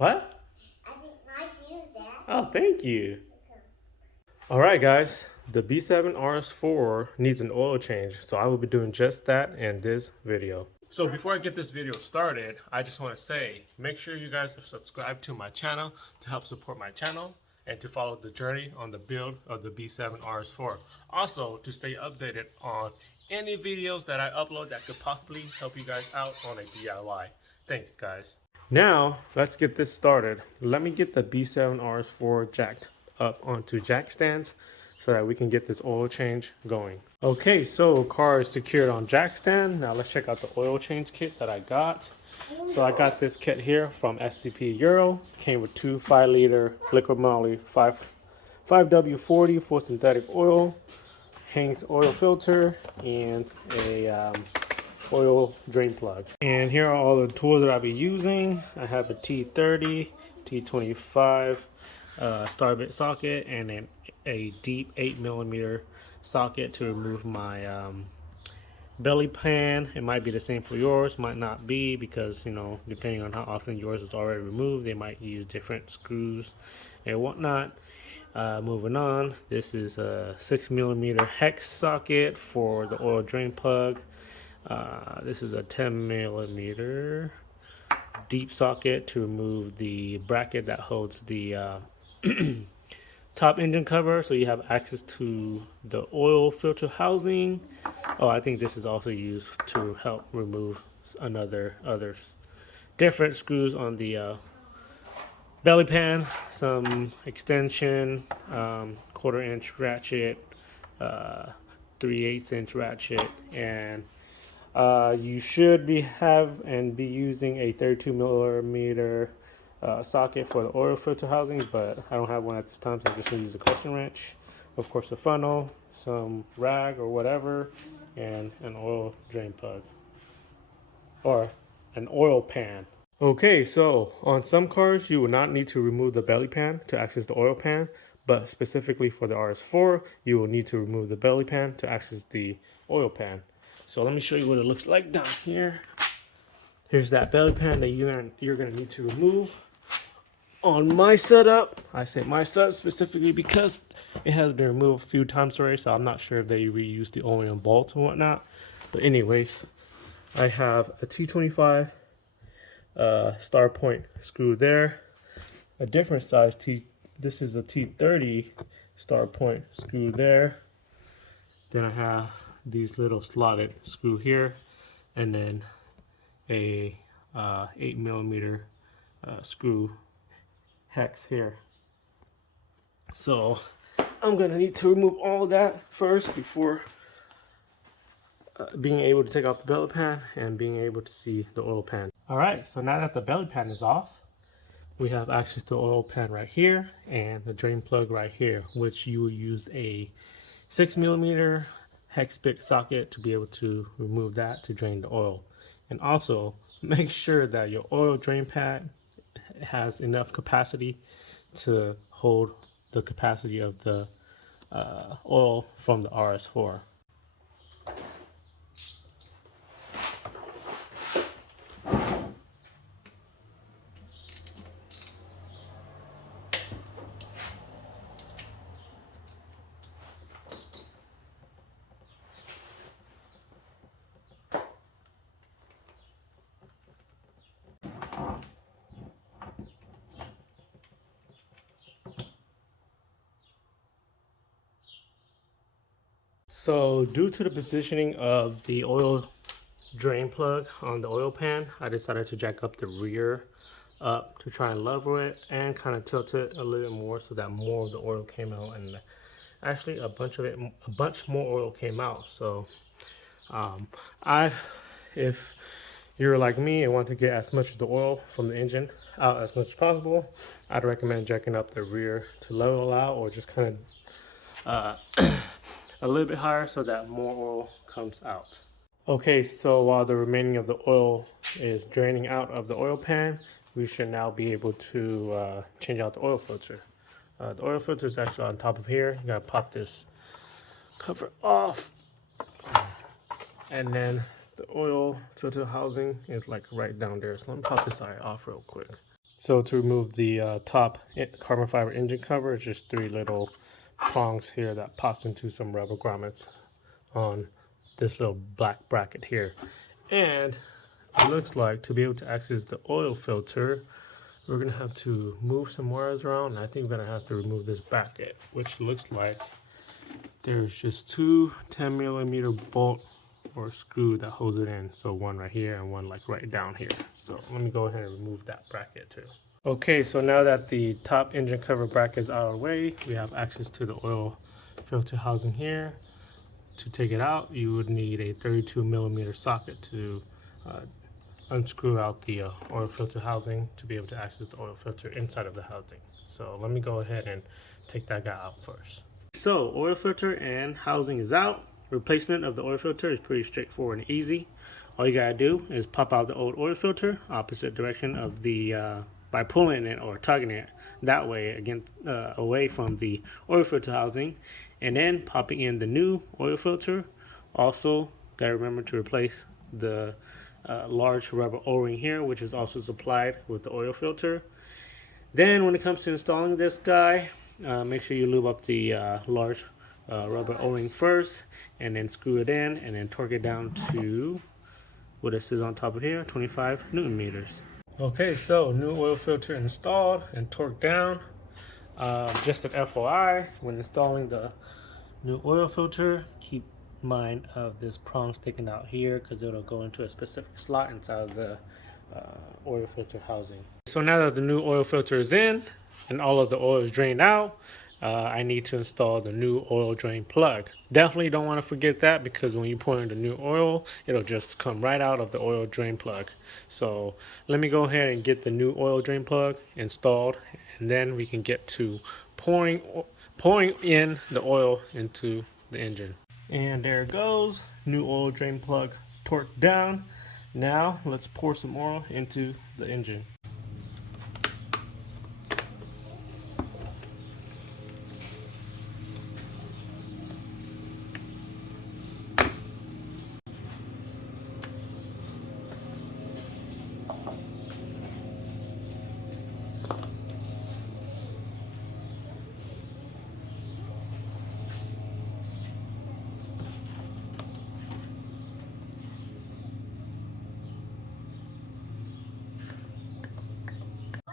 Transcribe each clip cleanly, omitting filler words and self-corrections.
What? I think nice views, Dad. Oh, thank you. Alright guys, the B7 RS4 needs an oil change, so I will be doing just that in this video. So before I get this video started, I just want to say, make sure you guys are subscribed to my channel to help support my channel and to follow the journey on the build of the B7 RS4. Also, to stay updated on any videos that I upload that could possibly help you guys out on a DIY. Thanks guys. Now, let's get this started. Let me get the B7 RS4 jacked up onto jack stands so that we can get this oil change going. Okay, so car is secured on jack stand. Now let's check out the oil change kit that I got. So I got this kit here from SCP Euro. Came with two 5-liter liquid moly 5W40 for synthetic oil, Hanks oil filter, and a oil drain plug. And here are all the tools that I'll be using. I have a T30, T25 star bit socket, and a deep 8mm socket to remove my belly pan. It might be the same for yours, might not be, because depending on how often yours is already removed, they might use different screws and whatnot. Moving on, this is a 6mm hex socket for the oil drain plug. This is a 10mm deep socket to remove the bracket that holds the top engine cover, so you have access to the oil filter housing. Oh, I think this is also used to help remove other different screws on the belly pan, some extension, 1/4 inch ratchet, 3/8 inch ratchet, and you should be using a 32mm socket for the oil filter housing, but I don't have one at this time, so I'm just gonna use a custom wrench. Of course, a funnel, some rag or whatever, and an oil drain plug or an oil pan. Okay, so on some cars you will not need to remove the belly pan to access the oil pan, but specifically for the RS4 you will need to remove the belly pan to access the oil pan. So let me show you what it looks like down here. Here's that belly pan that you're gonna need to remove. On my setup, I say my setup specifically because it has been removed a few times already, so I'm not sure if they reuse the oil and bolts and whatnot. But anyways, I have a T25 star point screw there, a different size this is a T30 star point screw there. Then I have these little slotted screw here, and then a 8mm screw hex here. So I'm gonna need to remove all of that first before being able to take off the belly pan and being able to see the oil pan. All right, so now that the belly pan is off, we have access to the oil pan right here and the drain plug right here, which you will use a 6mm hex bit socket to be able to remove that to drain the oil. And also make sure that your oil drain pad has enough capacity to hold the capacity of the oil from the RS4. So due to the positioning of the oil drain plug on the oil pan, I decided to jack up the rear up to try and level it and kind of tilt it a little bit more so that more of the oil came out, and actually a bunch more oil came out. So if you're like me and want to get as much of the oil from the engine out as much as possible, I'd recommend jacking up the rear to level out, or just kind of a little bit higher so that more oil comes out. Okay, so while the remaining of the oil is draining out of the oil pan, we should now be able to change out the oil filter. The oil filter is actually on top of here. You gotta pop this cover off, and then the oil filter housing is like right down there. So let me pop this side off real quick. So to remove the top carbon fiber engine cover, it's just 3 little prongs here that pops into some rubber grommets on this little black bracket here. And it looks like to be able to access the oil filter, we're gonna have to move some wires around. And I think we're gonna have to remove this bracket, which looks like there's just 2 10mm bolt or screw that holds it in. So one right here and one like right down here. So let me go ahead and remove that bracket too. Okay, so now that the top engine cover bracket is out of the way, we have access to the oil filter housing here. To take it out, you would need a 32mm socket to unscrew out the oil filter housing to be able to access the oil filter inside of the housing. So let me go ahead and take that guy out first. So oil filter and housing is out. Replacement of the oil filter is pretty straightforward and easy. All you gotta do is pop out the old oil filter opposite direction of the by pulling it or tugging it that way again away from the oil filter housing, and then popping in the new oil filter. Also gotta remember to replace the large rubber O-ring here, which is also supplied with the oil filter. Then when it comes to installing this guy, make sure you lube up the large rubber O-ring first, and then screw it in, and then torque it down to what it says on top of here, 25 Newton meters. Okay, so new oil filter installed and torqued down. Just an FYI, when installing the new oil filter, keep mind of this prong sticking out here because it'll go into a specific slot inside of the oil filter housing. So now that the new oil filter is in and all of the oil is drained out, I need to install the new oil drain plug. Definitely don't want to forget that, because when you pour in the new oil, it'll just come right out of the oil drain plug. So let me go ahead and get the new oil drain plug installed, and then we can get to pouring in the oil into the engine. And there it goes, new oil drain plug torqued down. Now let's pour some oil into the engine.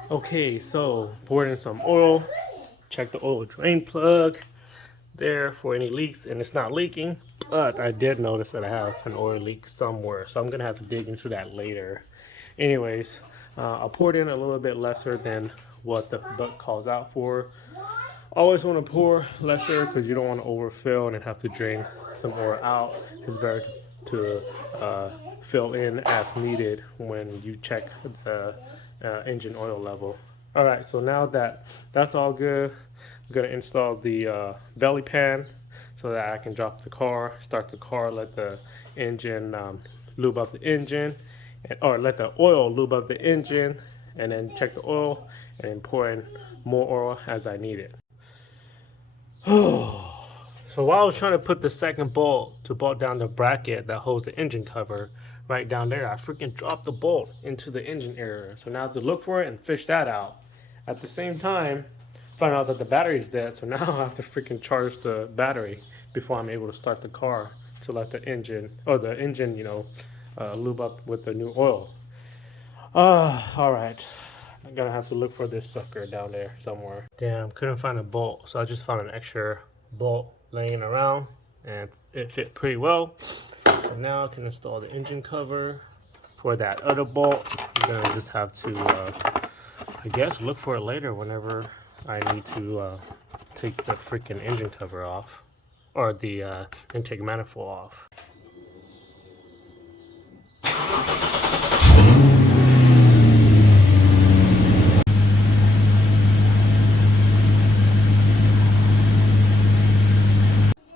Okay, so poured in some oil. Check the oil drain plug there for any leaks, and it's not leaking, but I did notice that I have an oil leak somewhere, so I'm gonna have to dig into that later. Anyways, I poured in a little bit lesser than what the book calls out for. Always want to pour lesser because you don't want to overfill and have to drain some oil out. It's better to fill in as needed when you check the engine oil level. All right, so now that that's all good, I'm gonna install the belly pan so that I can drop the car, start the car, let the engine lube up the engine, or let the oil lube up the engine, and then check the oil, and then pour in more oil as I need it. So while I was trying to put the second bolt to bolt down the bracket that holds the engine cover right down there, I freaking dropped the bolt into the engine area. So now I have to look for it and fish that out. At the same time, find out that the battery is dead. So now I have to freaking charge the battery before I'm able to start the car to let the engine, you know, lube up with the new oil. All right. I'm gonna have to look for this sucker down there somewhere. Damn, couldn't find a bolt, so I just found an extra bolt laying around, and it fit pretty well. So now I can install the engine cover. For that other bolt, I'm gonna just have to, I guess, look for it later whenever I need to take the freaking engine cover off, or the intake manifold off.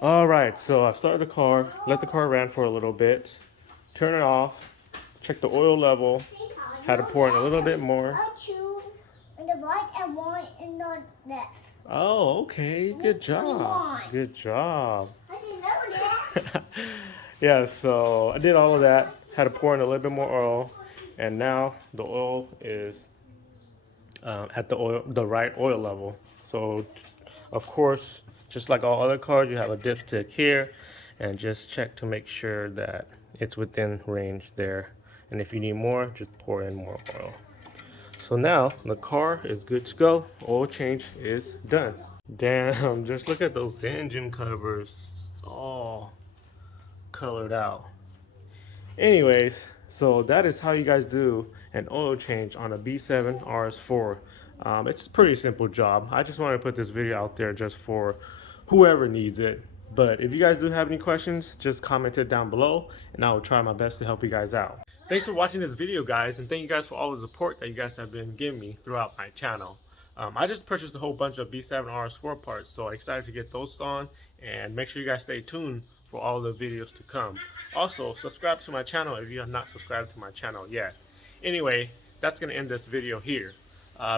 Alright, so I started the car, let the car run for a little bit, turn it off, check the oil level, had to pour in a little bit more. In the right and one in the left. Oh, okay, good job. Good job. I didn't know that. Yeah, so I did all of that, had to pour in a little bit more oil, and now the oil is at the right oil level. So, of course, just like all other cars, you have a dipstick here, and just check to make sure that it's within range there. And if you need more, just pour in more oil. So now the car is good to go. Oil change is done. Damn, just look at those engine covers. It's all colored out. Anyways, so that is how you guys do an oil change on a B7 RS4. It's a pretty simple job. I just wanted to put this video out there just for whoever needs it. But if you guys do have any questions, just comment it down below and I will try my best to help you guys out. Thanks for watching this video, guys, and thank you guys for all the support that you guys have been giving me throughout my channel. I just purchased a whole bunch of B7 RS4 parts, so I'm excited to get those on, and make sure you guys stay tuned for all the videos to come. Also, subscribe to my channel if you have not subscribed to my channel yet. Anyway, that's going to end this video here.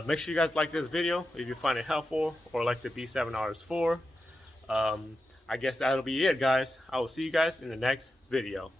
Make sure you guys like this video if you find it helpful, or like the B7 RS4. I guess that'll be it, guys. I will see you guys in the next video.